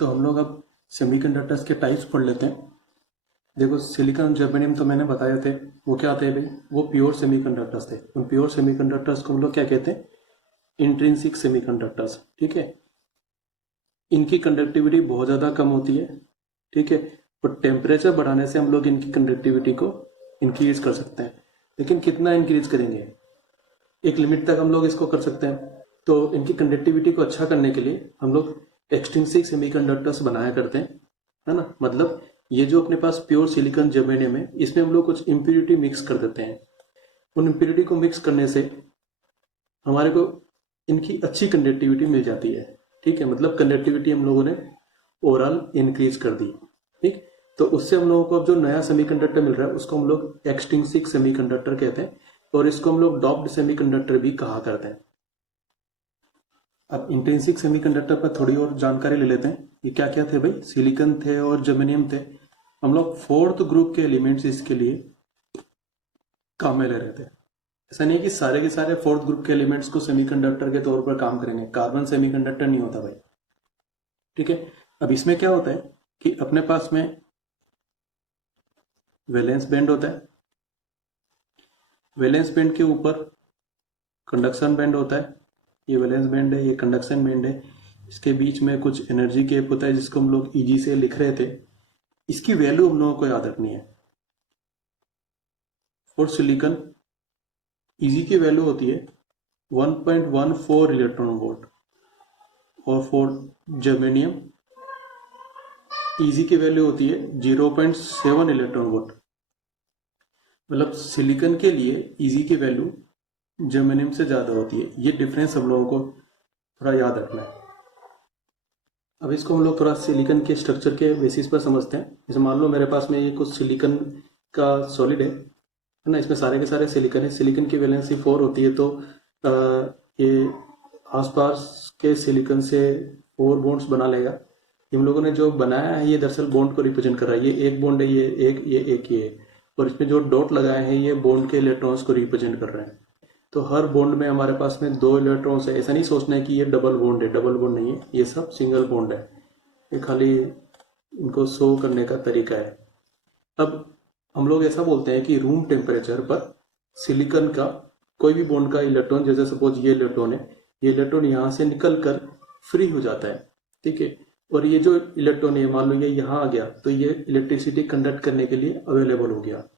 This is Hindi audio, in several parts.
तो हम लोग अब सेमीकंडक्टर्स के टाइप्स पढ़ लेते हैं। देखो सिलिकॉन जर्मेनियम तो मैंने बताए थे, वो क्या थे भाई, वो प्योर सेमीकंडक्टर्स थे। उन प्योर सेमीकंडक्टर्स को हम लोग क्या कहते हैं, इंट्रिंसिक सेमीकंडक्टर्स। ठीक है, इनकी कंडक्टिविटी बहुत ज़्यादा कम होती है। ठीक है, और टेम्परेचर बढ़ाने से हम लोग इनकी कंडक्टिविटी को इंक्रीज कर सकते हैं। लेकिन कितना इंक्रीज करेंगे, एक लिमिट तक हम लोग इसको कर सकते हैं। तो इनकी कंडक्टिविटी को अच्छा करने के लिए हम लोग एक्सट्रिंसिक सेमीकंडक्टर्स बनाया करते हैं, है ना। मतलब ये जो अपने पास प्योर सिलिकॉन जर्मेनियम है, इसमें हम लोग कुछ इम्प्योरिटी मिक्स कर देते हैं। उन इम्प्योरिटी को मिक्स करने से हमारे को इनकी अच्छी कंडक्टिविटी मिल जाती है। ठीक है, मतलब कंडक्टिविटी हम लोगों ने ओवरऑल इंक्रीज कर दी। ठीक, तो उससे हम लोगों को अब जो नया सेमीकंडक्टर मिल रहा है उसको हम लोग एक्सट्रिंसिक सेमीकंडक्टर कहते हैं, और इसको हम लोग डॉप्ड सेमीकंडक्टर भी कहा करते हैं। अब इंट्रिंसिक सेमीकंडक्टर पर थोड़ी और जानकारी ले लेते हैं। ये क्या क्या थे भाई, सिलिकॉन थे और जर्मेनियम थे। हम लोग फोर्थ ग्रुप के एलिमेंट्स इसके लिए काम में ले रहे थे। ऐसा नहीं है कि सारे के सारे फोर्थ ग्रुप के एलिमेंट्स को सेमीकंडक्टर के तौर पर काम करेंगे। कार्बन सेमीकंडक्टर नहीं होता भाई। ठीक है, अब इसमें क्या होता है कि अपने पास में वैलेंस बैंड होता है, वैलेंस बैंड के ऊपर कंडक्शन बैंड होता है। ये वैलेंस बैंड है, ये कंडक्शन बैंड है। इसके बीच में कुछ एनर्जी गैप होता है जिसको हम लोग ईजी से लिख रहे थे। इसकी वैल्यू हम लोगों को याद रखनी है। फॉर सिलिकॉन ईजी की वैल्यू होती है 1.14 इलेक्ट्रॉन वोल्ट, और फॉर जर्मेनियम ईजी की वैल्यू होती है 0.7 इलेक्ट्रॉन वोल्ट। मतलब सिलिकॉन के लिए ईजी की वैल्यू जर्मेनियम से ज्यादा होती है। ये डिफरेंस हम लोगों को थोड़ा याद रखना है। अब इसको हम लोग थोड़ा सिलिकॉन के स्ट्रक्चर के बेसिस पर समझते हैं। जैसे मान लो मेरे पास में ये कुछ सिलिकॉन का सॉलिड है ना। इसमें सारे के सारे सिलिकॉन है। सिलिकॉन की वैलेंसी 4 होती है, तो ये आसपास के सिलिकॉन से 4 बॉन्ड्स बना लेगा। हम लोगों ने जो बनाया है ये दरअसल बॉन्ड को रिप्रेजेंट कर रहा है। ये एक बॉन्ड है, ये और इसमें जो डॉट लगाए हैं ये बॉन्ड के इलेक्ट्रॉन्स को रिप्रेजेंट कर रहे हैं। तो हर बॉन्ड में हमारे पास में 2 इलेक्ट्रॉन्स है। ऐसा नहीं सोचना है कि ये डबल बॉन्ड है, डबल बॉन्ड नहीं है, ये सब सिंगल बॉन्ड है। ये खाली इनको शो करने का तरीका है। अब हम लोग ऐसा बोलते हैं कि रूम टेम्परेचर पर सिलिकॉन का कोई भी बॉन्ड का इलेक्ट्रॉन, जैसे सपोज ये इलेक्ट्रॉन है, ये इलेक्ट्रॉन यहाँ से निकल कर फ्री हो जाता है। ठीक है, और ये जो इलेक्ट्रॉन है मान लो ये यहाँ आ गया, तो ये इलेक्ट्रिसिटी कंडक्ट करने के लिए अवेलेबल हो गया।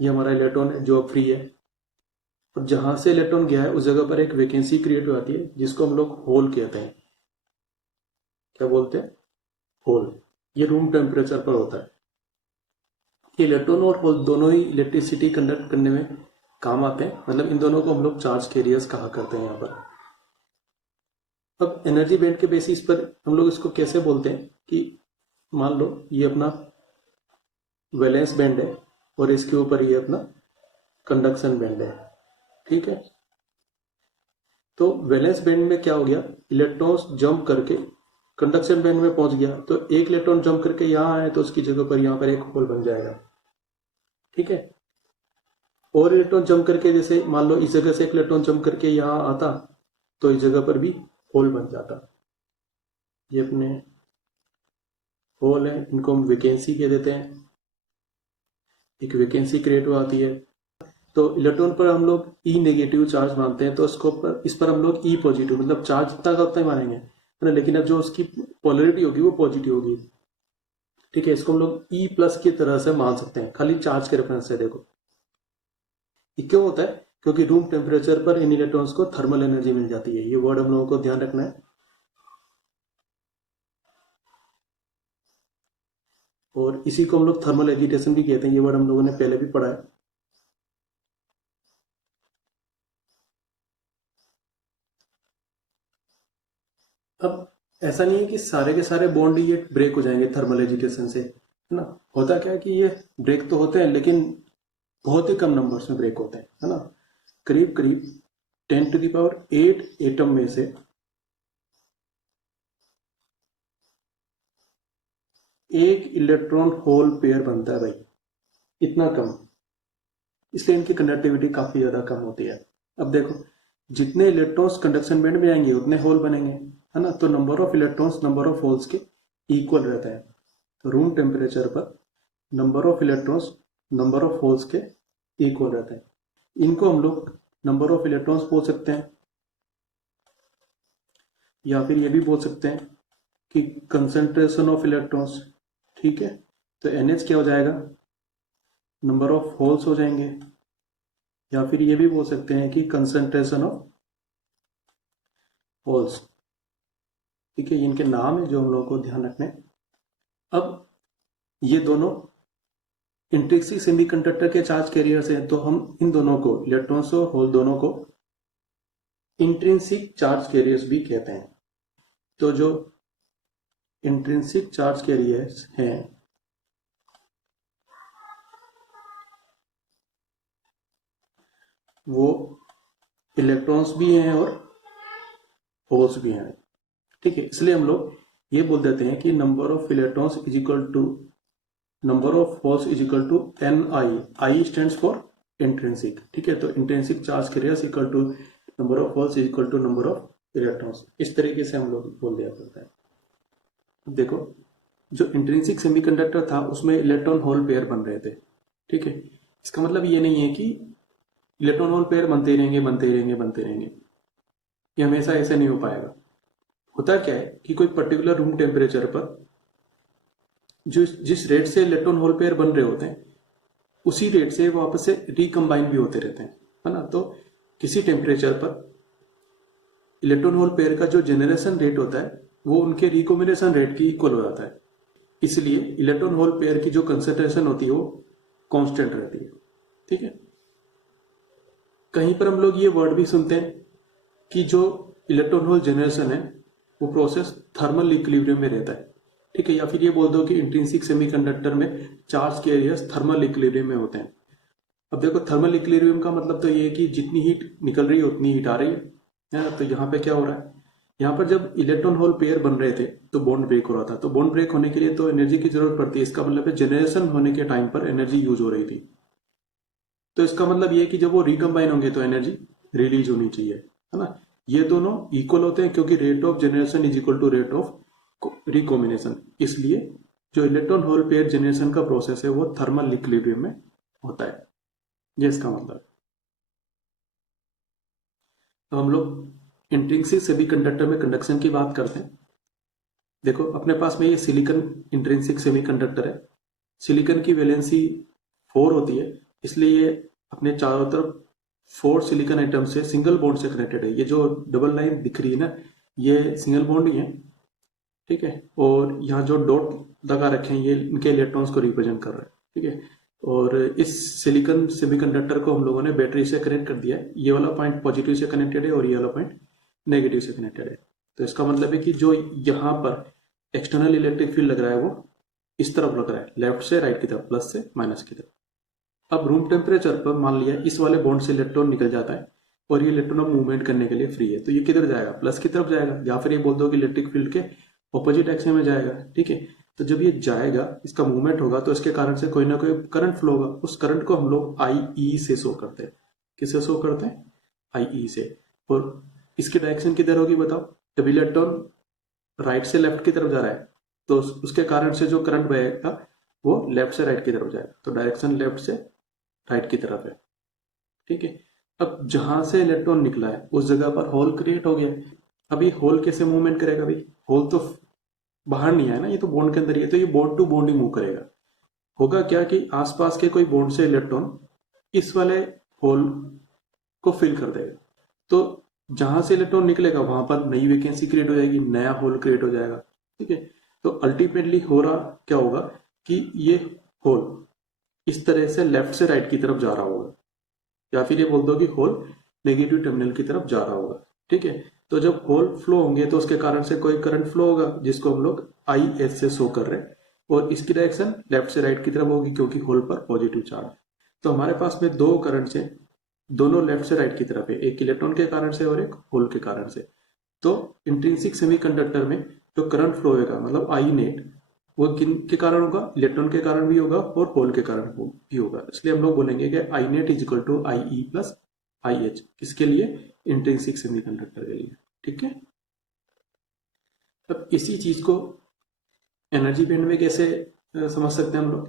ये हमारा इलेक्ट्रॉन है जो अब फ्री है, और जहां से इलेक्ट्रॉन गया है उस जगह पर एक वैकेंसी क्रिएट हो जाती है जिसको हम लोग होल कहते हैं। क्या बोलते हैं, होल। ये रूम टेम्परेचर पर होता है। ये इलेक्ट्रॉन और होल दोनों ही इलेक्ट्रिसिटी कंडक्ट करने में काम आते हैं। मतलब इन दोनों को हम लोग चार्ज कैरियर्स कहा करते हैं यहाँ पर। अब एनर्जी बैंड के बेसिस पर हम लोग इसको कैसे बोलते हैं कि मान लो ये अपना वैलेंस बैंड है और इसके ऊपर ये अपना कंडक्शन बैंड है। ठीक है, तो वैलेंस बैंड में क्या हो गया, इलेक्ट्रॉन्स जंप करके कंडक्शन बैंड में पहुंच गया। तो एक इलेक्ट्रॉन जंप करके यहाँ आए तो उसकी जगह पर यहाँ पर एक होल बन जाएगा। ठीक है, और इलेक्ट्रॉन जंप करके, जैसे मान लो इस जगह से एक इलेक्ट्रॉन जंप करके यहाँ आता तो इस जगह पर भी होल बन जाता। ये अपने होल है, इनको हम वैकेंसी कह देते हैं। एक वैकेंसी क्रिएट हो आती है। तो इलेक्ट्रॉन पर हम लोग ई नेगेटिव चार्ज मानते हैं, तो इस पर हम लोग ई पॉजिटिव, मतलब चार्ज जितना का उतना ही मानेंगे, है ना। लेकिन अब जो उसकी पोलरिटी होगी वो पॉजिटिव होगी। ठीक है, इसको हम लोग ई प्लस की तरह से मान सकते हैं, खाली चार्ज के रेफरेंस से। देखो ये क्यों होता है, क्योंकि रूम टेम्परेचर पर इन इलेक्ट्रॉन्स को थर्मल एनर्जी मिल जाती है। ये वर्ड हम लोगों को ध्यान रखना है। और इसी को हम लोग थर्मल एजिटेशन भी कहते हैं। ये वर्ड हम लोगों ने पहले भी पढ़ा है। अब ऐसा नहीं है कि सारे के सारे बॉन्ड ये ब्रेक हो जाएंगे थर्मल एजिटेशन से, है ना। होता क्या है कि ये ब्रेक तो होते हैं लेकिन बहुत ही कम नंबर्स में ब्रेक होते हैं, है ना। करीब करीब 10⁸ एटम में से एक इलेक्ट्रॉन होल पेयर बनता है भाई, इतना कम। इसलिए इनकी कंडक्टिविटी काफी ज्यादा कम होती है। अब देखो जितने इलेक्ट्रॉन्स कंडक्शन बैंड में आएंगे उतने होल बनेंगे, है ना। तो number of electrons number of holes के इक्वल रहता है। तो रूम टेम्परेचर पर number of electrons number of holes के इक्वल रहता है। इनको हम लोग नंबर ऑफ इलेक्ट्रॉन्स बोल सकते हैं, या फिर ये भी बोल सकते हैं कि कंसंट्रेशन ऑफ इलेक्ट्रॉन्स। ठीक है, तो NH क्या हो जाएगा, नंबर ऑफ होल्स हो जाएंगे, या फिर ये भी बोल सकते हैं कि कंसंट्रेशन ऑफ होल्स। ठीक है, इनके नाम है जो हम लोगों को ध्यान रखने। अब ये दोनों इंट्रिंसिक सेमीकंडक्टर के चार्ज कैरियर्स हैं, तो हम इन दोनों को, इलेक्ट्रॉन्स और होल दोनों को इंट्रिंसिक चार्ज कैरियर्स भी कहते हैं। तो जो इंट्रिंसिक चार्ज कैरियर्स हैं वो इलेक्ट्रॉन्स भी हैं और होल्स भी हैं। ठीक है, इसलिए हम लोग ये बोल देते हैं कि number of electrons is equal to number of holes is equal to Ni। I stands for intrinsic. ठीक है, तो intrinsic charge carriers equal to number of holes is equal to number of electrons. इस तरीके से हम लोग बोल दिया करता है। देखो, जो इंट्रिंसिक सेमीकंडक्टर था उसमें इलेक्ट्रॉन होल पेयर बन रहे थे। ठीक है, इसका मतलब ये नहीं है कि इलेक्ट्रॉन होल पेयर बनते रहेंगे बनते रहेंगे बनते रहेंगे, ये हमेशा ऐसे नहीं हो पाएगा। होता क्या है कि कोई पर्टिकुलर रूम टेम्परेचर पर जो जिस रेट से इलेक्ट्रॉन होल पेयर बन रहे होते हैं उसी रेट से वो आपस से रिकम्बाइन भी होते रहते हैं, है ना। तो किसी टेम्परेचर पर इलेक्ट्रॉन होल पेयर का जो जनरेशन रेट होता है वो उनके रिकॉम्बिनेशन रेट की इक्वल हो जाता है। इसलिए इलेक्ट्रॉन होल पेयर की जो कंसंट्रेशन होती है वो कांस्टेंट रहती है। ठीक है, कहीं पर हम लोग ये वर्ड भी सुनते हैं कि जो इलेक्ट्रॉन होल जनरेशन है वो प्रोसेस थर्मल इक्विलिब्रियम में रहता है। ठीक है, या फिर ये बोल दो कि इंट्रिंसिक सेमीकंडक्टर में चार्ज कैरियर्स थर्मल इक्विलिब्रियम में होते हैं। अब देखो, थर्मल इक्विलिब्रियम का मतलब तो ये है कि जितनी हीट निकल रही है उतनी हीट आ रही है ना। तो यहाँ पे क्या हो रहा है, यहाँ पर जब इलेक्ट्रॉन होल पेयर बन रहे थे तो बॉन्ड ब्रेक हो रहा था। तो बॉन्ड ब्रेक होने के लिए तो एनर्जी की जरूरत पड़ती है। इसका मतलब है जनरेशन होने के टाइम पर एनर्जी यूज हो रही थी। तो इसका मतलब ये कि जब वो रिकम्बाइन होंगे तो एनर्जी रिलीज होनी चाहिए, है ना। ये दोनों इक्वल होते हैं क्योंकि rate of generation is equal to rate of recombination. इसलिए जो इलेक्ट्रॉन होल पेयर जनरेशन का प्रोसेस है वो थर्मल इक्विलिब्रियम में होता है, ये इसका मतलब। तो हम लोग इंट्रिंसिक सेमीकंडक्टर में कंडक्शन की बात करते हैं। देखो, अपने पास में ये सिलिकॉन इंट्रिंसिक सेमीकंडक्टर है। सिलिकॉन की वैलेंसी 4 होती है, इसलिए ये अपने चारों तरफ 4 सिलिकॉन आइटम से सिंगल बॉन्ड से कनेक्टेड है। ये जो डबल लाइन दिख रही है ना, ये सिंगल बॉन्ड ही है। ठीक है, और यहाँ जो डॉट लगा रखे हैं ये इनके इलेक्ट्रॉन्स को रिप्रेजेंट कर रहा है। ठीक है, और इस सिलिकॉन सेमीकंडक्टर को हम लोगों ने बैटरी से कनेक्ट कर दिया है। ये वाला पॉइंट पॉजिटिव से कनेक्टेड है और ये वाला पॉइंट नेगेटिव से कनेक्टेड है। तो इसका मतलब है कि जो यहाँ पर एक्सटर्नल इलेक्ट्रिक फील्ड लग रहा है वो इस तरफ लग रहा है, लेफ्ट से राइट की तरफ, प्लस से माइनस की तरफ। अब रूम टेम्परेचर पर मान लिया इस वाले बॉन्ड से इलेक्ट्रॉन निकल जाता है और ये इलेक्ट्रॉन अब मूवमेंट करने के लिए फ्री है, तो ये किधर जाएगा, प्लस की तरफ जाएगा, या फिर ये बोल दो कि इलेक्ट्रिक फील्ड के ऑपोजिट एक्सिस में जाएगा। ठीक है, तो जब ये जाएगा, इसका मूवमेंट होगा, तो इसके कारण से कोई ना कोई करंट फ्लो होगा। उस करंट को हम लोग IE से शो करते हैं। किससे शो करते हैं, IE से। और इसकी डायरेक्शन किधर होगी बताओ, जब इलेक्ट्रॉन राइट से लेफ्ट की तरफ जा रहा है तो उसके कारण से जो करंट बहेगा वो लेफ्ट से राइट की तरफ जाएगा। तो डायरेक्शन लेफ्ट से राइट की तरफ है। ठीक है, अब जहां से इलेक्ट्रॉन निकला है उस जगह पर होल क्रिएट हो गया। अभी होल कैसे मूवमेंट करेगा भाई, होल तो बाहर नहीं आया ना, ये तो बॉन्ड के अंदर ही है, तो ये बॉन्ड टू बॉन्ड ही मूव करेगा। होगा क्या कि आसपास के कोई बॉन्ड से इलेक्ट्रॉन इस वाले होल को फिल कर देगा। तो जहां से इलेक्ट्रॉन निकलेगा वहां पर नई वैकेंसी क्रिएट हो जाएगी, नया होल क्रिएट हो जाएगा। ठीक है, तो अल्टीमेटली हो रहा क्या होगा कि ये होल इस तरह से लेफ्ट से राइट की तरफ जा रहा होगा, या फिर ये बोल दो कि होल नेगेटिव टर्मिनल की तरफ जा रहा होगा। ठीक है, तो जब होल फ्लो होंगे तो उसके कारण से कोई करंट फ्लो होगा जिसको हम लोग IS से शो कर रहे हैं, और इसकी डायरेक्शन लेफ्ट से राइट की तरफ होगी क्योंकि होल पर पॉजिटिव चार्ज। तो हमारे पास में दो करंट से, दोनों लेफ्ट से राइट की तरफ है, एक इलेक्ट्रॉन के कारण से और एक होल के कारण से। तो इंट्रिंसिक सेमीकंडक्टर में जो करंट फ्लो होगा, मतलब I नेट, वो किन के कारण होगा, इलेक्ट्रॉन के कारण भी होगा और होल के कारण भी होगा। इसलिए हम लोग बोलेंगे कि I net is equal to IE plus IH। किसके लिए, इंट्रिंसिक सेमीकंडक्टर के लिए। ठीक है, अब इसी चीज को एनर्जी बैंड में कैसे समझ सकते हैं हम लोग?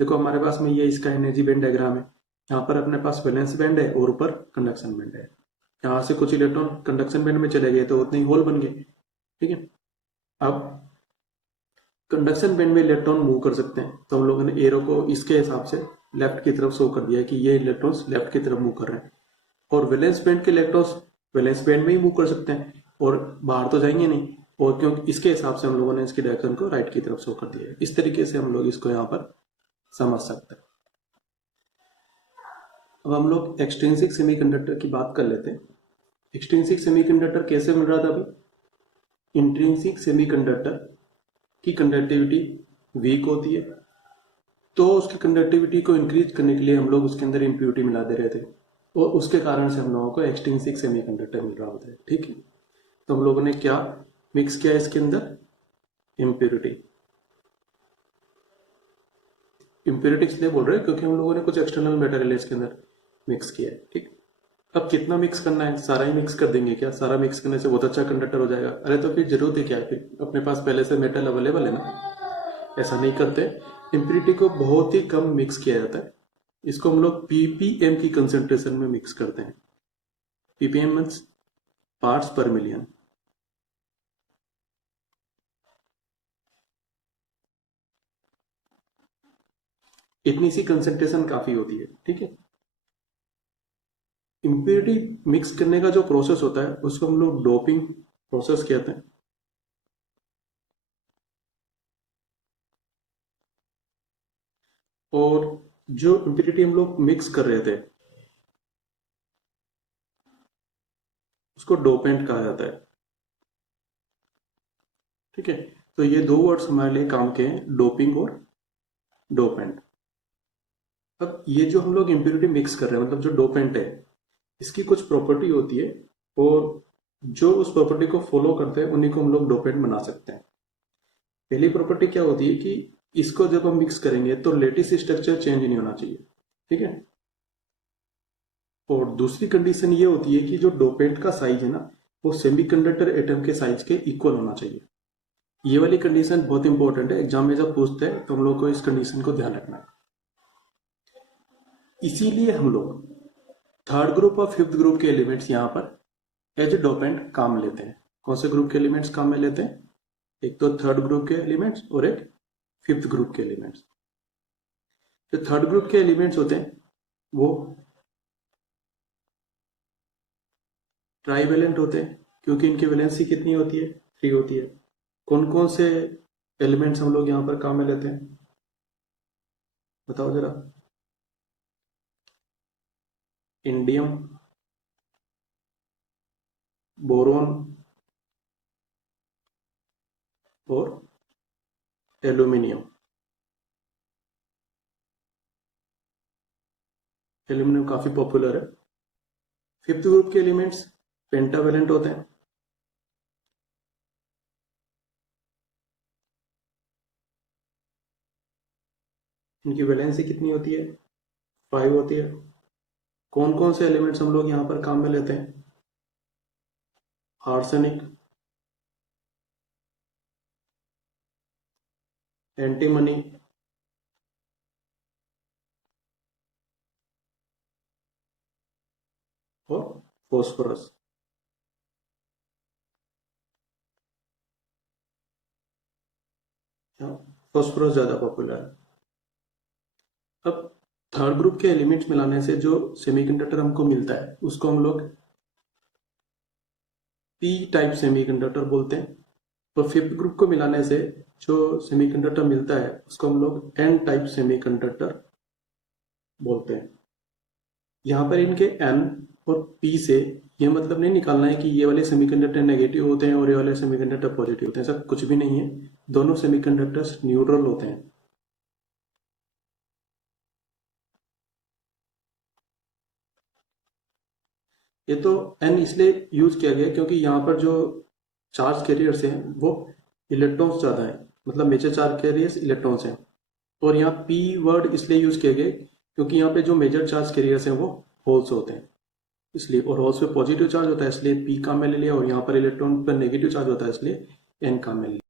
देखो हमारे पास में ये इसका एनर्जी बैंड डायग्राम है। यहाँ पर अपने पास वैलेंस बैंड है और ऊपर कंडक्शन बैंड है। यहाँ से कुछ इलेक्ट्रॉन कंडक्शन बैंड में चले गए तो उतने ही होल बन गए। ठीक है, अब कंडक्शन बैंड में इलेक्ट्रॉन मूव कर सकते हैं, तो हम लोगों ने एरो को इसके हिसाब से लेफ्ट की तरफ शो कर दिया है कि ये इलेक्ट्रॉन्स लेफ्ट की तरफ मूव कर रहे हैं। और वैलेंस बैंड के इलेक्ट्रॉन्स वैलेंस बैंड में ही मूव कर सकते हैं और बाहर तो जाएंगे नहीं, और क्योंकि इसके हिसाब से हम लोगों ने इसकी डायरेक्शन को राइट की तरफ शो कर दिया है। इस तरीके से हम लोग इसको यहाँ पर समझ सकते हैं। अब हम लोग एक्सट्रिंसिक सेमीकंडक्टर की बात कर लेते हैं। एक्सट्रिंसिक सेमीकंडक्टर कैसे मिल रहा था अभी? इंट्रिंसिक सेमीकंडक्टर की कंडक्टिविटी वीक होती है, तो उसकी कंडक्टिविटी को इंक्रीज करने के लिए हम लोग उसके अंदर इम्प्योरिटी मिला दे रहे थे, और उसके कारण से हम लोगों को एक्सट्रिंसिक सेमीकंडक्टर मिल रहा होता है। ठीक है, तो हम लोगों ने क्या मिक्स किया इसके अंदर? इम्प्योरिटी। इम्प्योरिटी इसलिए बोल रहे हैं क्योंकि हम लोगों ने कुछ एक्सटर्नल मटेरियल इसके अंदर मिक्स किया है। ठीक, अब कितना मिक्स करना है? सारा ही मिक्स कर देंगे क्या? सारा मिक्स करने से बहुत अच्छा कंडक्टर हो जाएगा? अरे तो फिर जरूरत ही क्या है? फिर अपने पास पहले से मेटल अवेलेबल है ना। ऐसा नहीं करते, इम्प्योरिटी को बहुत ही कम मिक्स किया जाता है। इसको हम लोग पीपीएम की कंसेंट्रेशन में मिक्स करते हैं। पीपीएम मीन्स पार्ट्स पर मिलियन। इतनी सी कंसेंट्रेशन काफी होती है। ठीक है, इम्प्योरिटी मिक्स करने का जो प्रोसेस होता है उसको हम लोग डोपिंग प्रोसेस कहते हैं। और जो इम्प्योरिटी हम लोग मिक्स कर रहे थे उसको डोपेंट कहा जाता है। ठीक है, तो ये दो वर्ड्स हमारे लिए काम के हैं, डोपिंग और डोपेंट। अब ये जो हम लोग इम्प्योरिटी मिक्स कर रहे हैं, मतलब जो डोपेंट है, इसकी कुछ प्रॉपर्टी होती है, और जो उस प्रॉपर्टी को फॉलो करते हैं उन्हीं को हम लोग डोपेंट बना सकते हैं। पहली प्रॉपर्टी क्या होती है कि इसको जब हम मिक्स करेंगे तो लेटिस स्ट्रक्चर चेंज नहीं होना चाहिए। ठीक है, और दूसरी कंडीशन ये होती है कि जो डोपेंट का साइज है ना, वो सेमीकंडक्टर एटम के साइज के इक्वल होना चाहिए। ये वाली कंडीशन बहुत इंपॉर्टेंट है, एग्जाम में जब पूछते हैं तो हम लोग को इस कंडीशन को ध्यान रखना है। इसीलिए हम लोग थर्ड ग्रुप और फिफ्थ ग्रुप के एलिमेंट्स यहाँ पर एज ए डोपेंट काम लेते हैं। कौन से ग्रुप के एलिमेंट्स काम में लेते हैं? एक तो थर्ड ग्रुप के एलिमेंट्स और एक फिफ्थ ग्रुप के एलिमेंट्स। जो थर्ड ग्रुप के एलिमेंट्स होते हैं वो ट्राइवेलेंट होते हैं, क्योंकि इनकी वैलेंसी कितनी होती है? 3 होती है। कौन कौन से एलिमेंट्स हम लोग यहाँ पर काम में लेते हैं? बताओ जरा। इंडियम, बोरोन और एल्यूमिनियम। एल्यूमिनियम काफी पॉपुलर है। फिफ्थ ग्रुप के एलिमेंट्स पेंटावेलेंट होते हैं। इनकी वैलेंसी कितनी होती है? 5 होती है। कौन कौन से एलिमेंट्स हम लोग यहाँ पर काम में लेते हैं? आर्सेनिक, एंटीमनी, और फॉस्फोरस। फॉस्फोरस ज्यादा पॉपुलर है। अब थर्ड ग्रुप के एलिमेंट्स मिलाने से जो सेमीकंडक्टर हमको मिलता है उसको हम लोग पी टाइप सेमीकंडक्टर बोलते हैं, और फिफ्थ ग्रुप को मिलाने से जो सेमीकंडक्टर मिलता है उसको हम लोग एन टाइप सेमीकंडक्टर बोलते हैं। यहाँ पर इनके एन और पी से ये मतलब नहीं निकालना है कि ये वाले सेमीकंडक्टर नेगेटिव होते हैं और ये वाले सेमीकंडक्टर पॉजिटिव होते हैं, ऐसा कुछ भी नहीं है। दोनों सेमीकंडक्टर्स न्यूट्रल होते हैं। ये तो एन इसलिए यूज किया गया क्योंकि यहाँ पर जो चार्ज कैरियर्स हैं वो इलेक्ट्रॉन्स ज्यादा है, मतलब मेजर चार्ज कैरियर्स इलेक्ट्रॉन्स हैं। और यहाँ पी वर्ड इसलिए यूज किया गया क्योंकि यहाँ पे जो मेजर चार्ज कैरियर्स हैं वो होल्स होते हैं इसलिए, और होल्स पे पॉजिटिव चार्ज होता है इसलिए पी काम में ले लिया, और यहाँ पर इलेक्ट्रॉन पर नेगेटिव चार्ज होता है इसलिए एन काम में ले लिया।